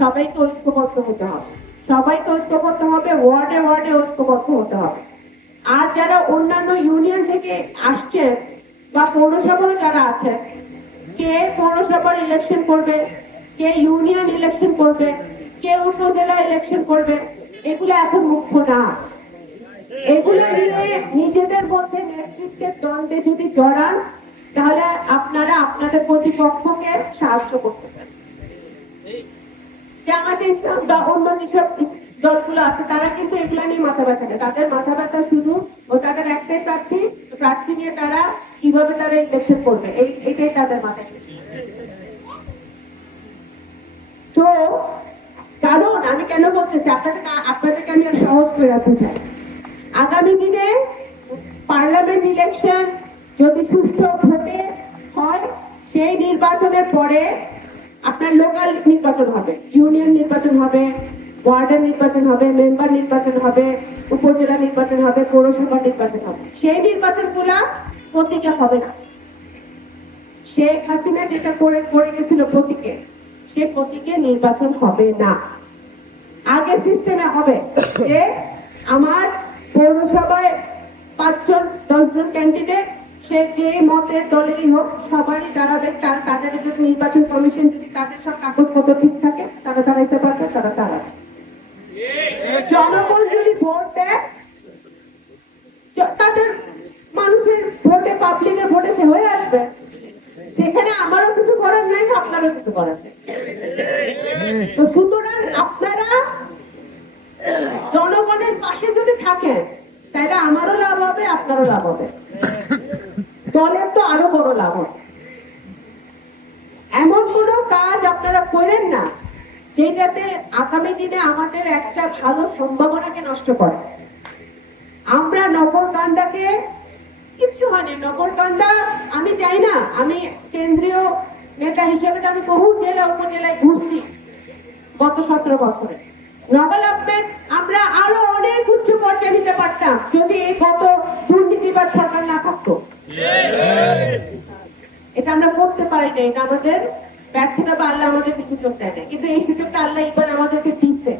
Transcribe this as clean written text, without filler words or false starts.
সবাইকে ঐক্যবদ্ধ হতে হবে, সবাইকে ঐক্যবদ্ধ হবে, ওয়ার্ডে ওয়ার্ডে ঐক্যবদ্ধ হতে হবে। আর যারা অন্যান্য ইউনিয়ন থেকে আসছেন বা পৌরসভার যারা আছে, কে পৌরসভার ইলেকশন করবে, কে ইউনিয়ন ইলেকশন করবে, কে উপজেলা ইলেকশন করবে, এগুলো এখন মুখ্য না। এগুলো নিয়ে নিজেদের মধ্যে নেতৃত্বের দ্বন্দ্বে যদি জড়ান, তাহলে আপনারা আপনাদের প্রতিপক্ষকে সাহায্য করতেছেন। জামাতে ইসলাম বা অন্য যেসব দলগুলো আছে তারা কিন্তু এগুলা নিয়ে মাথা ব্যথা নেই। তাদের মাথা ব্যথা শুধু ও তাদের একটাই প্রার্থী নিয়ে তারা কিভাবে তারা ইলেকশন করবে, এটাই তাদের মাথায়। তো কারণ আমি কেন বলতেছি, আপনাদেরকে আমি সহজ করে রাখতে চাই। আগামী দিনে পার্লামেন্ট ইলেকশন যদি সুষ্ঠু ভোটে হয়, সেই নির্বাচনের পরে আপনার লোকাল নির্বাচন হবে, ইউনিয়ন নির্বাচন হবে, ওয়ার্ডের নির্বাচন হবে, মেম্বার নির্বাচন হবে, উপজেলা নির্বাচন হবে, পৌরসভা নির্বাচন হবে। সেই নির্বাচনগুলা প্রতীকে হবে না। শেখ হাসিনা যেটা করে গেছিল প্রতীকে, সে প্রতীকে নির্বাচন হবে না। আগে সিস্টেমে হবে যে আমার পৌরসভায় 5 জন 10 জন ক্যান্ডিডেট, সে যে মতের দলেরই হোক সবারই দাঁড়াবে। তাদের যদি নির্বাচন কমিশন যদি তাদের সব কাগজপত্র ঠিক থাকে, তারা দাঁড়াইতে পারবে, তারা দাঁড়াবে। জনগণ যদি ভোট দেয়, তাদের মানুষের ভোটে, পাবলিকের ভোটে সে হয়ে আসবে। সেখানে আমারও কিছু করার নাই, আপনারও কিছু করার নেই। তো সুতরাং আপনারা জনগণের পাশে যদি থাকেন, তাহলে আমারও লাভ হবে, আপনারও লাভ হবে, দলের তো আরো বড় লাভ হবে। এমন কোন কাজ আপনারা করেন না যেটাতে আগামী দিনে আমাদের একটা ভালো সম্ভাবনাকে নষ্ট করে। আমরা নগরকান্দাকে কিছু হয়নি, নগরকান্দা আমি চাই না, আমি কেন্দ্রীয় নেতা হিসেবে আমি বহু জেলা উপজেলায় ঘুরছি গত 17 বছরে। ডেভেলপমেন্ট আমরা আরো অনেক উচ্চ পর্যায়ে নিতে পারতাম যদি এই গত দুর্নীতিবাদ সরকার না থাকতো। এটা আমরা করতে পারি না, এটা আমাদের ব্যর্থতা বা আল্লাহ আমাদেরকে সুযোগ দেয় না, কিন্তু এই সুযোগটা আল্লাহ এবার আমাদেরকে দিচ্ছে।